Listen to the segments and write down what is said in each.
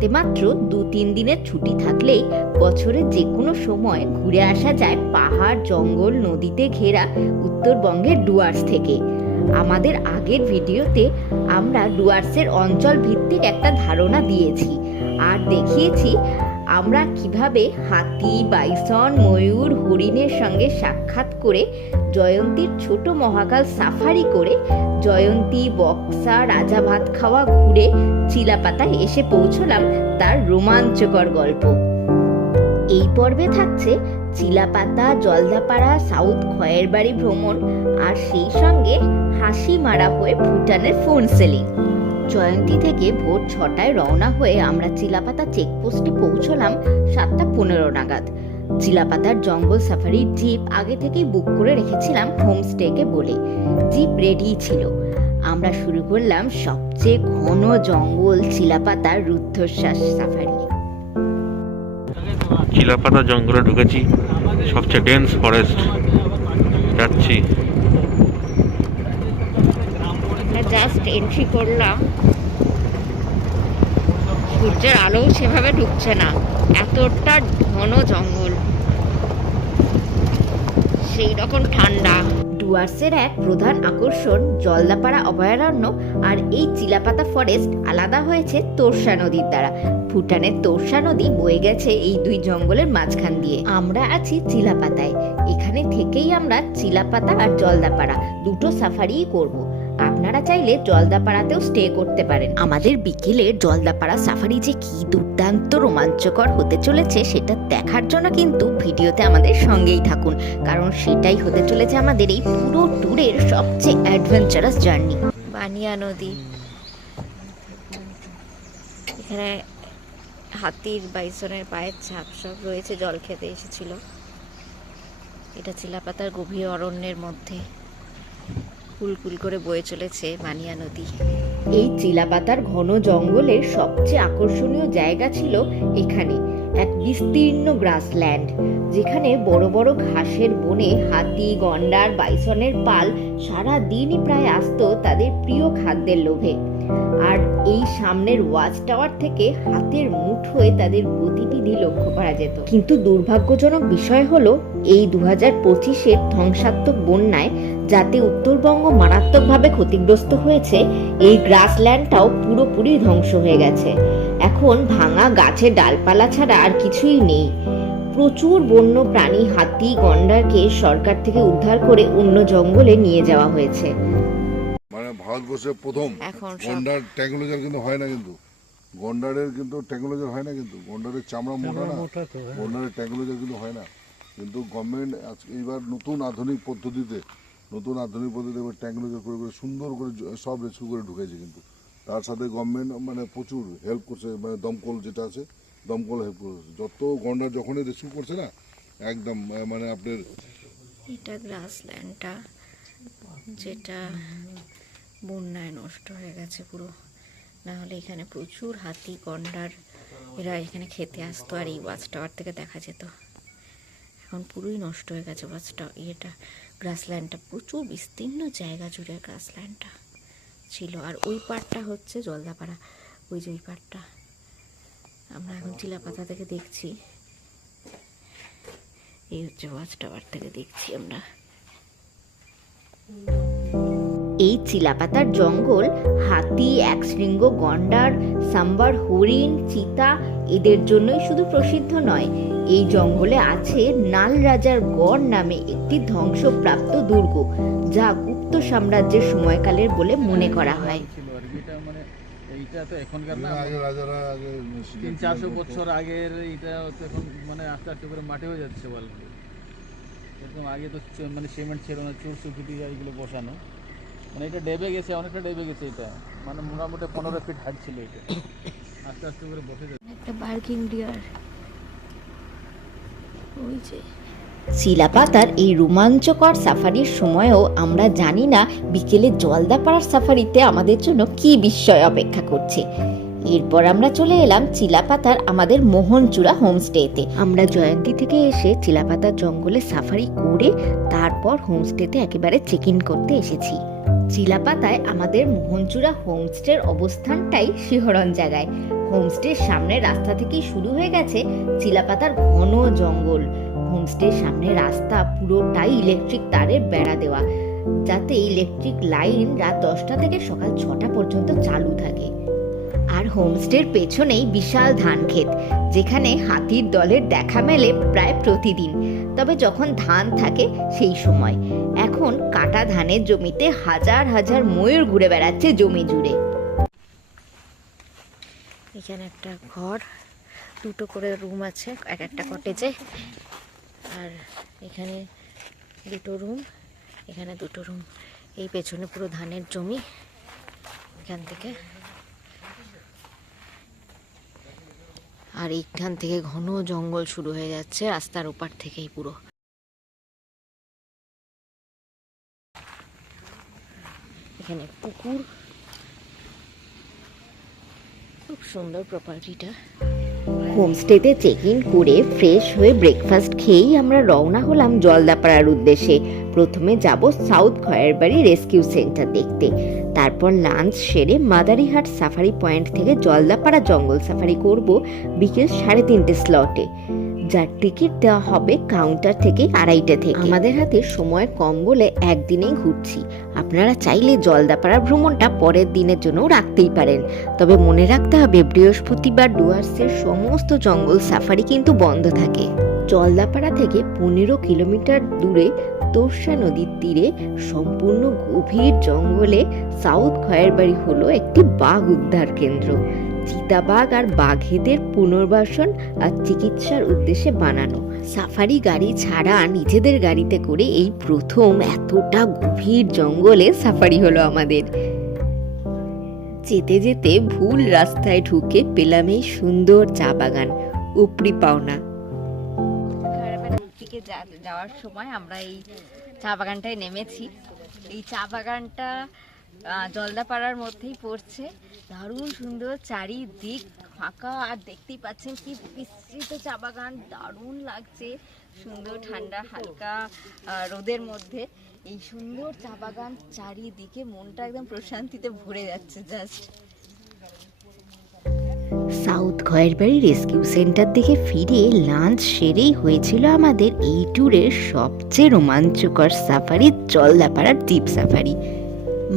হাতে মাত্র 2-3 দিনের ছুটি থাকলেই বছরের যে কোনো সময় ঘুরে আসা যায় পাহাড়, জঙ্গল, নদীতে ঘেরা উত্তরবঙ্গের ডুয়ার্স থেকে। আমাদের আগের ভিডিওতে আমরা ডুয়ার্সের অঞ্চল ভিত্তিক একটা ধারণা দিয়েছি আর দেখিয়েছি আমরা কিভাবে হাতি, বাইসন, ময়ূর, হরিণের সঙ্গে সাক্ষাৎ করে জয়ন্তীর ছোট মহাকাল সাফারি করে জয়ন্তী, বক্সা, রাজা ভাত খাওয়া ঘুরে চিলাপাতায় এসে পৌঁছলাম তার রোমাঞ্চকর গল্প। এই পর্বে থাকছে চিলাপাতা, জলদাপাড়া, সাউথ খয়েরবাড়ি ভ্রমণ আর সেই সঙ্গে হাসি মারা হয়ে ভুটানের ফোন সেলিং। জয়ন্তী থেকে ভোর 6টায় রওনা হয়ে আমরা চিলাপাতা চেকপোস্টে পৌঁছলাম 7:15 নাগাদ। চিলাপাতার জঙ্গল সাফারির জিপ আগে থেকেই বুক করে রেখেছিলাম হোমস্টেকে বলে। জিপ রেডি ছিল। আমরা শুরু করলাম সবচেয়ে ঘন জঙ্গল চিলাপাতার রুদ্ধশ্বাস সাফারি। চিলাপাতা জঙ্গলে ঢুকেছি, সবচেয়ে ডেন্স ফরেস্ট যাচ্ছি। জাস্ট এন্ট্রি করলাম, সূর্যের আলো সেভাবে ঢুকছে না, এতটা ঘন জঙ্গল, সেই রকম ঠান্ডা। ডুয়ার্সের এক প্রধান আকর্ষণ জলদাপাড়া অভয়ারণ্য আর এই চিলাপাতা ফরেস্ট আলাদা হয়েছে তোরসা নদীর দ্বারা। ভুটানের তোরসা নদী বয়ে গেছে এই দুই জঙ্গলের মাঝখান দিয়ে। আমরা আছি চিলাপাতায়। এখানে থেকেই আমরা চিলাপাতা আর জলদাপাড়া দুটো সাফারিই করব। আপনারা চাইলে জলদাপাড়াতেও স্টে করতে পারেন। আমাদের বিকেলের জলদাপাড়া সাফারি যে কি দুর্দান্ত রোমাঞ্চকর হতে চলেছে সেটা দেখার জন্য কিন্তু ভিডিওতে আমাদের সঙ্গেই থাকুন, কারণ সেটাই হতে চলেছে আমাদের এই পুরো ট্যুরের সবচেয়ে অ্যাডভেঞ্চারাস জার্নি। বানিয়া নদী, এখানে হাতির, বাইসনের পায়ের ছাপ সব রয়েছে, জল খেতে এসেছিল। এটা চিলাপাতার গভীর অরণ্যের মধ্যে কুলকুল করে বয়ে চলেছে বানিয়া নদী। এই চিলাপাতার ঘন জঙ্গলের সবচেয়ে আকর্ষণীয় জায়গা ছিল এখানে এক বিস্তীর্ণ গ্রাসল্যান্ড, যেখানে বড় বড় ঘাসের বনে হাতি, গন্ডার, বাইসনের পাল সারা দিনই প্রায় আসতো তাদের প্রিয় খাদ্যের লোভে। আর এই সামনের ওয়াচ টাওয়ার থেকে হাতের মুঠোয় তাদের গতিবিধি লক্ষ্য করা যেত। কিন্তু দুর্ভাগ্যজনক বিষয় হলো এই 2025-এর ধ্বংসাত্মক বন্যায় যাতে উত্তরবঙ্গ মারাত্মকভাবে ক্ষতিগ্রস্ত হয়েছে, এই গ্রাসল্যান্ডটাও পুরোপুরি ধ্বংস হয়ে গেছে। এখন ভাঙা গাছের ডালপালা ছাড়া আর কিছুই নেই। প্রচুর বন্য প্রাণী হাতি, গন্ডারকে সরকার থেকে উদ্ধার করে অন্য জঙ্গলে নিয়ে যাওয়া হয়েছে। মানে ভারতবর্ষের প্রথম গন্ডার ট্যাঙ্গুলোজার কিন্তু হয় না, কিন্তু গন্ডারের কিন্তু ট্যাঙ্গুলোজার হয় না, কিন্তু গন্ডারের চামড়া মোটা না, গন্ডারের ট্যাঙ্গুলোজার কিন্তু হয় না। কিন্তু গভর্নমেন্ট এইবার নতুন আধুনিক পদ্ধতিতে এবার ট্যাঙ্গুলোজার করে সুন্দর করে সব রেস্কিউ করে ঢুকেছে। কিন্তু তার সাথে গভর্নমেন্ট মানে প্রচুর হেল্প করছে, মানে দমকল যেটা আছে দমকল হেল্প করছে। যত গন্ডার যখনই রেস্কিউ করছে না একদম মানে আপনার এটা গ্রাসল্যান্ডটা যেটা বন্যায় নষ্ট হয়ে গেছে পুরো, না হলে এখানে প্রচুর হাতি, গন্ডার এরা এখানে খেতে আসতো আর এই ওয়াচ টাওয়ার থেকে দেখা যেত। এখন পুরোই নষ্ট হয়ে গেছে এটা গ্রাসল্যান্ডটা, প্রচুর বিস্তীর্ণ জায়গা জুড়ে গ্রাসল্যান্ডটা ছিল। আর ওই পাড়টা হচ্ছে জলদাপাড়া, ওই যে ওই পাড়টা আমরা এখন চিলাপাতা থেকে দেখছি, এই হচ্ছে ওয়াচ টাওয়ার থেকে দেখছি আমরা। এই চিলাপাতার জঙ্গল হাতি, একশৃঙ্গ গন্ডার, সাম্বার, হরিণ, চিতা এদের জন্যই শুধু প্রসিদ্ধ নয়, এই জঙ্গলে আছে নাল রাজার গড় নামে একটি ধ্বংসপ্রাপ্ত দুর্গ, যা গুপ্ত সাম্রাজ্যের সময়কালের বলে মনে করা হয়। এইটা তো এখনকার না, 300-400 বছর আগের। এটা তো এখন মানে আস্তে আস্তে করে মাটি হয়ে যাচ্ছে বল। এরকম আগে তো মানে সিমেন্ট ছিল না, চুর সুকিটি এইগুলো বসানো, মানে এটা ডেবে গেছে, অনেকটা ডেবে গেছে। এটা মানে মোটামুটি 15 ফিট হাইট ছিল, এটা আস্তে আস্তে করে বসে যাচ্ছে। একটা বার্কিং ডিয়ার ওই যে। চিলাপাতার এই রোমাঞ্চকর সাফারির সময়ও আমরা জানি না বিকেলে জলদাপাড়ার সাফারিতে আমাদের জন্য কি বিস্ময় অপেক্ষা করছে। এরপর আমরা চলে এলাম চিলাপাতার আমাদের মোহনচূড়া হোমস্টেতে। আমরা জয়ন্তী থেকে এসে চিলাপাতার জঙ্গলে সাফারি করে তারপর হোমস্টেতে একেবারে চেক ইন করতে এসেছি। চিলাপাতায় আমাদের মোহনচূড়া হোমস্টের অবস্থানটাই শিহরণ জায়গায়। হোমস্টের সামনে রাস্তা থেকেই শুরু হয়ে গেছে চিলাপাতার ঘন জঙ্গল। হোমস্টের সামনে রাস্তা পুরোটাই ইলেকট্রিক তারের বেড়া দেওয়া, যাতে ইলেকট্রিক লাইন রাত 10টা থেকে সকাল 6টা পর্যন্ত চালু থাকে। আর হোমস্টের পেছনেই বিশাল ধান ক্ষেত, যেখানে হাতির দলের দেখা মেলে প্রায় প্রতিদিন, তবে যখন ধান থাকে সেই সময়। এখন কাটা ধানের জমিতে হাজার হাজার ময়ূর ঘুরে বেড়াচ্ছে জমি জুড়ে। এখানে একটা ঘর, দুটো করে রুম আছে এক একটা কটেজে, আর এখানে দুটো রুম, এখানে দুটো রুম। এই পেছনে পুরো ধানের জমি, এখান থেকে আর এইখান থেকে ঘন জঙ্গল শুরু হয়ে যাচ্ছে রাস্তার ওপার থেকেই পুরো। এখানে পুকুর, খুব সুন্দর প্রপার্টিটা। হোমস্টেতে চেক ইন করে ফ্রেশ হয়ে ব্রেকফাস্ট খেয়েই আমরা রওনা হলাম জলদাপাড়ার উদ্দেশ্যে। প্রথমে যাব সাউথ খয়েরবাড়ি রেস্কিউ সেন্টার দেখতে, তারপর লাঞ্চ সেরে মাদারিহাট সাফারি পয়েন্ট থেকে জলদাপাড়া জঙ্গল সাফারি করব বিকেল 3:30 স্লটে, যার টিকিট দেওয়া হবে কাউন্টার থেকে 2:30 থেকে। আমাদের হাতে সময় কম বলে একদিনেই ঘুরছি। আপনারা চাইলে জলদাপাড়া ভ্রমণটা পরের দিনের জন্য রাখতেই পারেন, তবে মনে রাখতে হবে বৃহস্পতিবার ডুয়ার্সের সমস্ত জঙ্গল সাফারি কিন্তু বন্ধ থাকে। জলদাপাড়া থেকে 15 কিলোমিটার দূরে তোরসা নদীর তীরে সম্পূর্ণ গভীর জঙ্গলে সাউথ খয়েরবাড়ি হলো একটি বাঘ উদ্ধার কেন্দ্র। চিতাবাঘ আর বাঘেদের পুনর্বাসন আর চিকিৎসার উদ্দেশ্যে বানানো। সাফারি গাড়ি ছাড়া নিজেদের গাড়িতে করে এই প্রথম এতটা গভীর জঙ্গলে সাফারি হলো আমাদের। যেতে যেতে ভুল রাস্তায় ঢুকে পেলাম এই সুন্দর চা বাগান, উপরি পাওনা। দিকে যাওয়ার সময় আমরা এই চা বাগানটায় নেমেছি। এই চা বাগানটা জলদাপাড়ার মধ্যেই পড়ছে। দারুণ সুন্দর, চারিদিক ফাঁকা, আর দেখতেই পাচ্ছেন কি বিস্তৃত চা বাগান, দারুণ লাগছে। সুন্দর ঠান্ডা হালকা রোদের মধ্যে এই সুন্দর চা বাগান, চারিদিকে মনটা একদম প্রশান্তিতে ভরে যাচ্ছে just. South Khayerbari rescue centre থেকে ফিরে লাঞ্চ সেরেই হয়েছিল আমাদের এই ট্যুরের সবচেয়ে রোমাঞ্চকর সাফারি, জলদাপাড়ার jeep safari.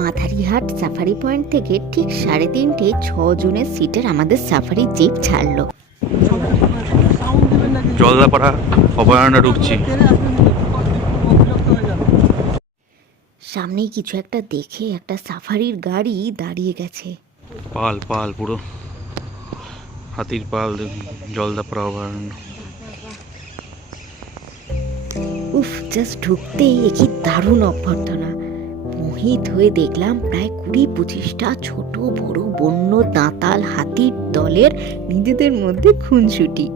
Madarihat safari point থেকে ঠিক 3:30 6 জনের সিটের আমাদের সাফারি জিপ ছাড়লো। জলদাপাড়া অভয়ারণ্যে ঢুকছি। সামনেই কিছু একটা দেখে একটা সাফারির গাড়ি দাঁড়িয়ে গেছে। পাল পাল পুরো হাতির পাল, জলদাপাড়া অভয়ারণ্য। উফ, জাস্ট ঢুকতেই কি দারুণ অভ্যর্থনা। মোহিত হয়ে দেখলাম প্রায় 20-25টা ছোট বড় বন্য দাঁতাল হাতির দলের নিজেদের মধ্যে খুনসুটি।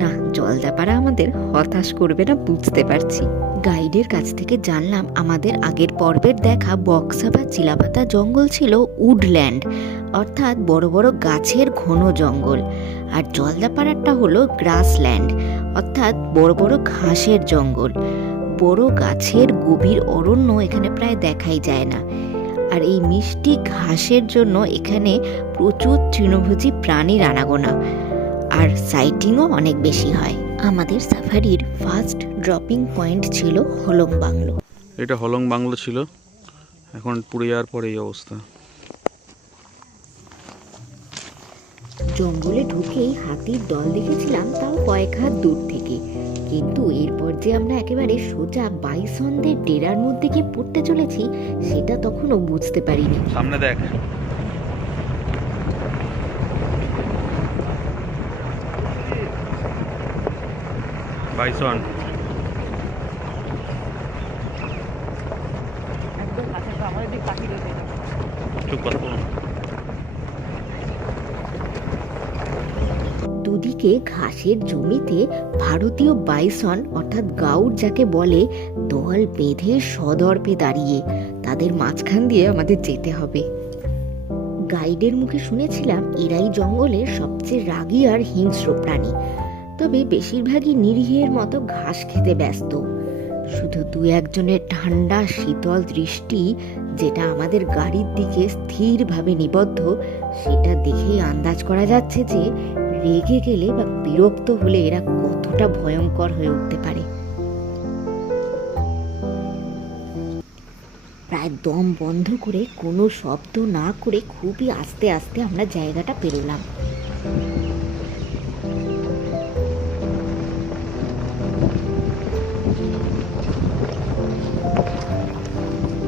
না, জলদাপাড়া আমাদের হতাশ করবে না বুঝতে পারছি। গাইডের কাছ থেকে জানলাম আমাদের আগের পর্বের দেখা বক্সা বা চিলাপাতা জঙ্গল ছিল উডল্যান্ড, অর্থাৎ বড় বড় গাছের ঘন জঙ্গল, আর জলদাপাড়াটা হলো গ্রাসল্যান্ড, অর্থাৎ বড় বড় ঘাসের জঙ্গল। বড় গাছের গভীর অরণ্য এখানে প্রায় দেখাই যায় না, আর এই মিষ্টি ঘাসের জন্য এখানে প্রচুর তৃণভোজী প্রাণীর আনাগোনা, আর সাইটিংও অনেক বেশি হয়। আমাদের সাফারির ফার্স্ট ড্রপিং পয়েন্ট ছিল হলং বাংলো। এটা হলং বাংলো ছিল, এখন পুড়ে যাওয়ার পরে এই অবস্থা। জঙ্গলে ঢুকেই হাতির দল দেখেছিলাম, তাও কয়েক হাত দূর থেকে, কিন্তু এরপর যে আমরা একেবারে সোজা বাইসনদের ডেরার মধ্যে গিয়ে পড়তে চলেছি সেটা তখনও বুঝতে পারিনি। সামনে দেখ, বাইসন। চুপ কথা বলুন। দুদিকে ঘাসের জমিতে ভারতীয় বাইসন অর্থাৎ গাউট যাকে বলে, দল বেঁধে সদর্পে দাঁড়িয়ে, তাদের মাঝখান দিয়ে আমাদের যেতে হবে। গাইডের মুখে শুনেছিলাম এরাই জঙ্গলের সবচেয়ে রাগী আর হিংস্র প্রাণী, তবে বেশিরভাগই নিরীহের মতো ঘাস খেতে ব্যস্ত। শুধু দু একজনের ঠান্ডা শীতল দৃষ্টি, যেটা আমাদের গাড়ির দিকে স্থিরভাবে নিবদ্ধ, সেটা দেখেই আন্দাজ করা যাচ্ছে যে রেগে গেলে বা বিরক্ত হলে এরা কতটা ভয়ঙ্কর হয়ে উঠতে পারে। প্রায় দম বন্ধ করে, কোনো শব্দ না করে, খুবই আস্তে আস্তে আমরা জায়গাটা পেরোলাম।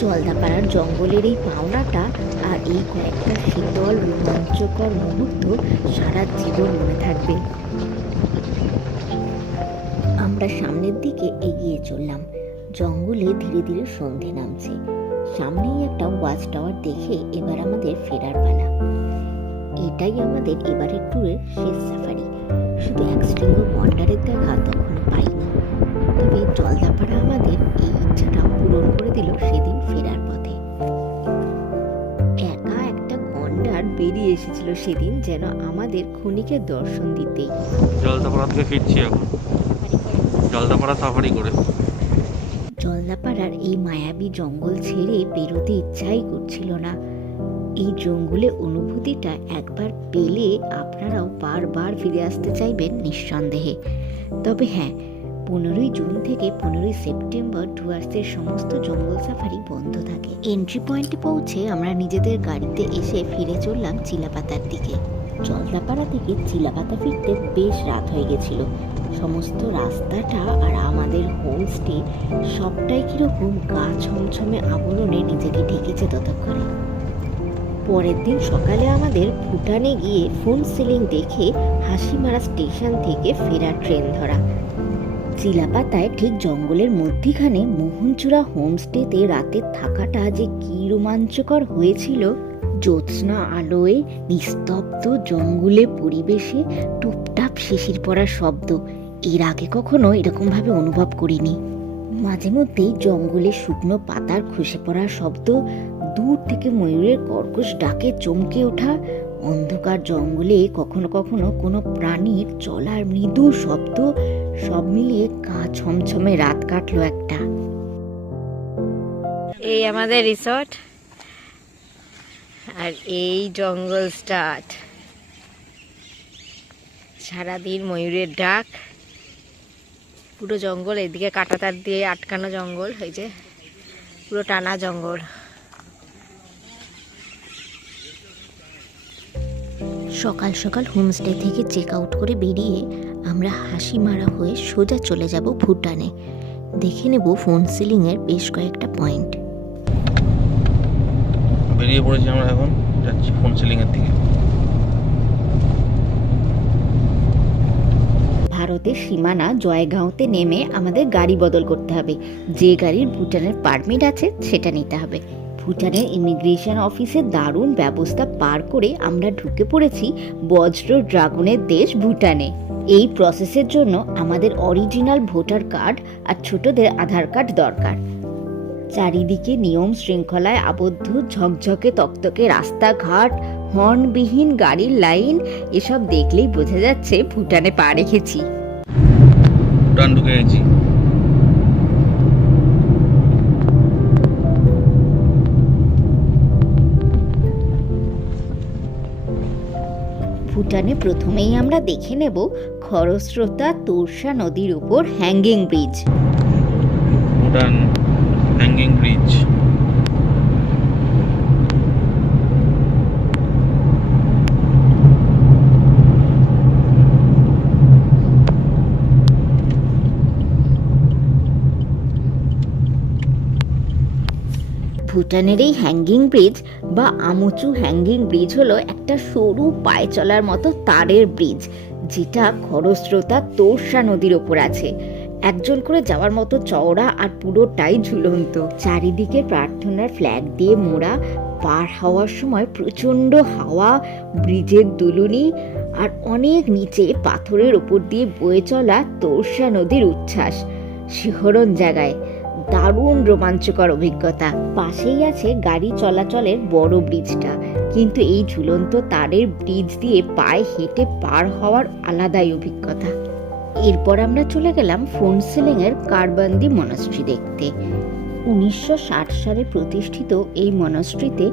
জলদাপাড়ার জঙ্গলের এই পাওনাটা আর এই কয়েকটা শীতল রোমাঞ্চকর মুহূর্ত সারা জীবন মনে থাকবে। আমরা সামনের দিকে এগিয়ে চললাম। জঙ্গলে ধীরে ধীরে সন্ধে নামছে। সামনেই একটা ওয়াচ টাওয়ার দেখে এবার আমাদের ফেরার পালা। এটাই আমাদের এবারের ট্যুরের শেষ সাফারি। শুধু এক শৃঙ্গ ওয়ান্ডারের দেখা তখনো পাইনি, তবে জলদাপাড়া আমাদের এই ইচ্ছাটাও পূরণ করে দিল সেদিন ফেরার পথে। একা একটা গন্ডার বেরিয়ে এসেছিল সেদিন, যেন আমাদের ক্ষণিকের দর্শন দিতেই। জলদাপাড়া থেকে ফিরছি এখন, জলদাপাড়া সাফারি করে। জলদাপাড়ার এই মায়াবী জঙ্গল ছেড়ে বেরোতে ইচ্ছাই করছিল না। এই জঙ্গলে অনুভূতিটা একবার পেলে আপনারাও বারবার ফিরে আসতে চাইবেন নিঃসন্দেহে। তবে হ্যাঁ, 15ই জুন থেকে 15ই সেপ্টেম্বর ডুয়ার্সের সমস্ত জঙ্গল সাফারি বন্ধ থাকে। এন্ট্রি পয়েন্টে পৌঁছে আমরা নিজেদের গাড়িতে এসে ফিরে চললাম চিলাপাতার দিকে। জলদাপাড়া থেকে চিলাপাতা ফিরতে বেশ রাত হয়ে গেছিল। সমস্ত রাস্তাটা আর আমাদের হোমস্টে সবটাই কিরকম গা ছমছমে আবরণে নিজেকে ঢেকেছে ততক্ষণে। পরের দিন সকালে আমাদের ভুটানে গিয়ে ফোন সিলিং দেখে হাসিমারা স্টেশন থেকে ফেরার ট্রেন ধরা। চিলাপাতায় ঠিক জঙ্গলের মধ্যিখানে মোহনচূড়া হোমস্টেতে রাতের থাকাটা যে কি রোমাঞ্চকর হয়েছিল। জ্যোৎস্না আলোয় নিস্তব্ধ জঙ্গলে পরিবেশে টুপটাপ শিশির পড়ার শব্দ এর আগে কখনো এরকমভাবে অনুভব করিনি। মাঝে মধ্যেই জঙ্গলে শুকনো পাতার খসে পড়ার শব্দ, দূর থেকে ময়ূরের কর্কশ ডাকে চমকে ওঠা, অন্ধকার জঙ্গলে কখনো কখনো কোনো প্রাণীর চলার মৃদু শব্দ, সব মিলিয়ে গা ছমছমে রাত কাটলো একটা। এই আমাদের রিসর্ট আর এই জঙ্গল স্টার্ট। সারাদিন ময়ূরের ডাক, পুরো জঙ্গল, এদিকে কাঁটাতার দিয়ে আটকানো জঙ্গল, এই যে পুরো টানা জঙ্গল। সকাল সকাল হোমস্টে থেকে চেক আউট করে বেরিয়ে আমরা হাসিমারা হয়ে সোজা চলে যাব ভুটানে। দেখে নেব ফোন সিলিংয়ের বেশ কয়েকটা পয়েন্ট। বেরিয়ে পড়েছি আমরা, এখন যাচ্ছি ফোন সিলিংয়ের দিকে। ভারতের সীমানা জয়গাঁওতে নেমে আমাদের গাড়ি বদল করতে হবে। যে গাড়ির ভুটানের পারমিট আছে সেটা নিতে হবে। ভুটানের ইমিগ্রেশন অফিসে দারুণ ব্যবস্থা পার করে আমরা ঢুকে পড়েছি বজ্র ড্রাগনের দেশ ভুটানে। এই প্রসেসের জন্য আমাদের অরিজিনাল ভোটার কার্ড আর ছোটদের আধার কার্ড দরকার। চারিদিকে নিয়ম শৃঙ্খলায় আবদ্ধ ঝকঝকে তকতকে রাস্তাঘাট, হর্নবিহীন গাড়ির লাইন, এসব দেখলেই বোঝা যাচ্ছে ভুটানে পা রেখেছি। ভুটান ঢুকে গেছি। ভুটানে প্রথমেই আমরা দেখে নেব খরস্রোতা তোরসা নদীর উপর hanging bridge. Bhutan hanging bridge. ভুটানের এই হ্যাঙ্গিং ব্রিজ বা আমুচু হ্যাঙ্গিং ব্রিজ হলো একটা সরু পায়ে চলার মতো তারের ব্রিজ, যেটা খরস্রোতা তোরসা নদীর ওপর আছে। একজন করে যাওয়ার মতো চওড়া আর পুরোটাই ঝুলন্ত। চারিদিকে প্রার্থনার ফ্ল্যাগ দিয়ে মোড়া। পার হওয়ার সময় প্রচণ্ড হাওয়া, ব্রিজের দুলুনি আর অনেক নিচে পাথরের ওপর দিয়ে বয়ে চলা তোরসা নদীর উচ্ছ্বাস শিহরণ জাগায়। দারুণ রোমাঞ্চকর অভিজ্ঞতা। পাশেই আছে গাড়ি চলাচলের বড় ব্রিজটা, কিন্তু এই ঝুলন্ত তারের ব্রিজ দিয়ে পায়ে হেঁটে পার হওয়ার আলাদাই অভিজ্ঞতা। এরপর আমরা চলে গেলাম ফোনসিলিংয়ের কারবান্দি মনাস্ট্রি দেখতে। 1960 সালে প্রতিষ্ঠিত এই মনাস্ট্রিতে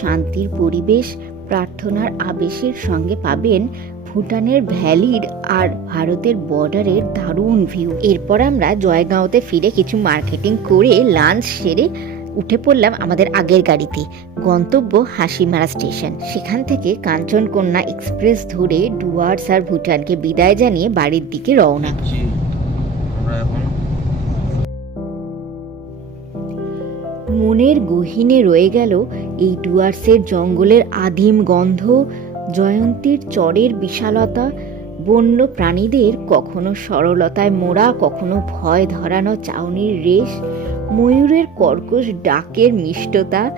শান্তির পরিবেশ, প্রার্থনার আবেশের সঙ্গে পাবেন ভুটানের ভ্যালির আর ভারতের বর্ডারের দারুণ ভিউ। এরপর আমরা জয়গাঁওতে ফিরে কিছু মার্কেটিং করে লাঞ্চ সেরে উঠে পড়লাম আমাদের আগের গাড়িতে। গন্তব্য হাসিমারা স্টেশন। সেখান থেকে কাঞ্চনকন্যা এক্সপ্রেস ধরে ডুয়ার্স আর ভুটানকে বিদায় জানিয়ে বাড়ির দিকে রওনা। আমরা এখন মনের গহীনে রয়ে গেল এই ডুয়ার্সের জঙ্গলের আদিম গন্ধ, জয়ন্তীর চরের বিশালতা, বন্য প্রাণীদের কখনো সরলতায় মোড়া, কখনো ভয় ধরানো চাউনির রেশ, ময়ূরের কর্কশ ডাকের মিষ্টতা,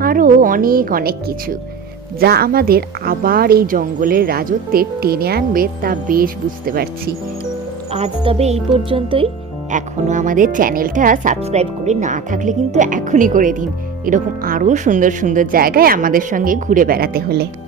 আরও অনেক অনেক কিছু, যা আমাদের আবার এই জঙ্গলের রাজত্বে টেনে আনবে তা বেশ বুঝতে পারছি। আজ তবে এই পর্যন্তই। এখনও আমাদের চ্যানেলটা সাবস্ক্রাইব করে না থাকলে কিন্তু এখনই করে দিন, এরকম আরও সুন্দর সুন্দর জায়গায় আমাদের সঙ্গে ঘুরে বেড়াতে হলে।